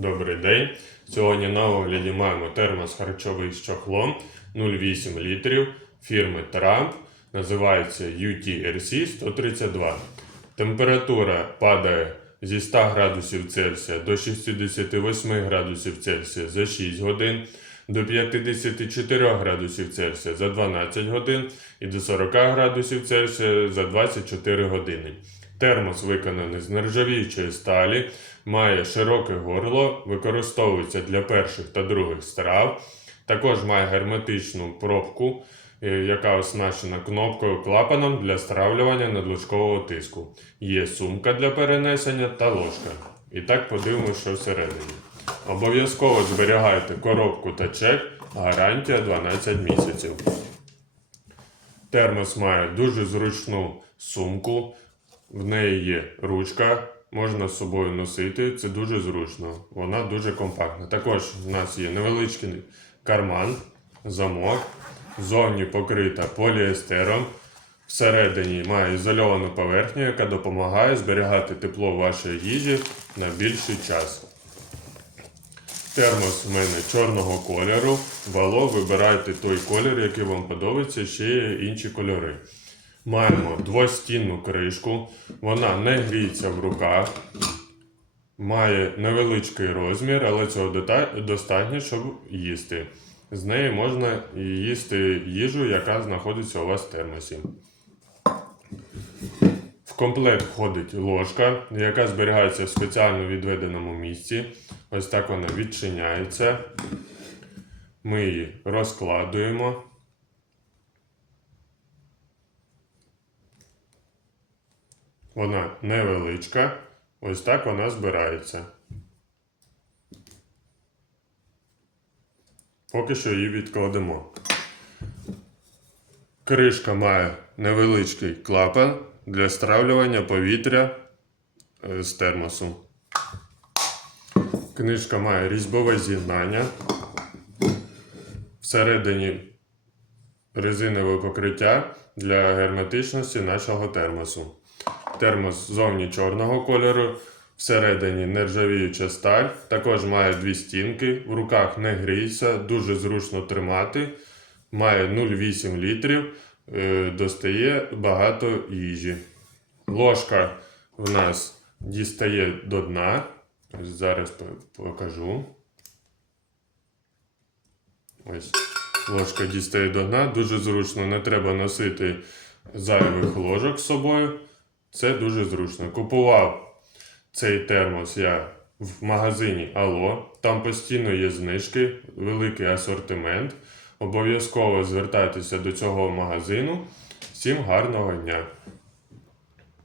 Добрий день. Сьогодні на огляді маємо термос харчовий з чохлом 0,8 літрів фірми Трамп. Називається UTRC 132. Температура падає зі 100 градусів Цельсія до 68 градусів Цельсія за 6 годин, до 54 градусів Цельсія за 12 годин і до 40 градусів Цельсія за 24 години. Термос виконаний з нержавіючої сталі, має широке горло, використовується для перших та других страв. Також має герметичну пробку, е, яка оснащена кнопкою клапаном для стравлювання надлишкового тиску. Є сумка для перенесення та ложка. І так подивимося, що всередині. Обов'язково зберігайте коробку та чек, гарантія 12 місяців. Термос має дуже зручну сумку, в неї є ручка, можна з собою носити, це дуже зручно. Вона дуже компактна. Також в нас є невеличкий карман, замок, зовні покрита поліестером. Всередині має ізольовану поверхню, яка допомагає зберігати тепло вашої їжі на більший час. Термос в мене чорного кольору. Вало вибирайте той колір, який вам подобається, ще є інші кольори. Маємо двостінну кришку, вона не гріється в руках, має невеличкий розмір, але цього достатньо, щоб їсти. З неї можна їсти їжу, яка знаходиться у вас в термосі. В комплект входить ложка, яка зберігається в спеціально відведеному місці. Ось так вона відчиняється. Ми її розкладуємо. Вона невеличка. Ось так вона збирається. Поки що її відкладемо. Кришка має невеличкий клапан для стравлювання повітря е, з термосу. Книжка має різьбове з'єднання. Всередині резинове покриття для герметичності нашого термосу. Термос зовні чорного кольору, всередині нержавіюча сталь, також має дві стінки, в руках не гріється, дуже зручно тримати. Має 0,8 літрів, е, достає багато їжі. Ложка в нас дістає до дна. Ось Зараз покажу. Ось ложка дістає до дна. Дуже зручно, не треба носити зайвих ложок з собою. Це дуже зручно. Купував цей термос я в магазині Алло. Там постійно є знижки, великий асортимент. Обов'язково звертайтеся до цього магазину. Всім гарного дня!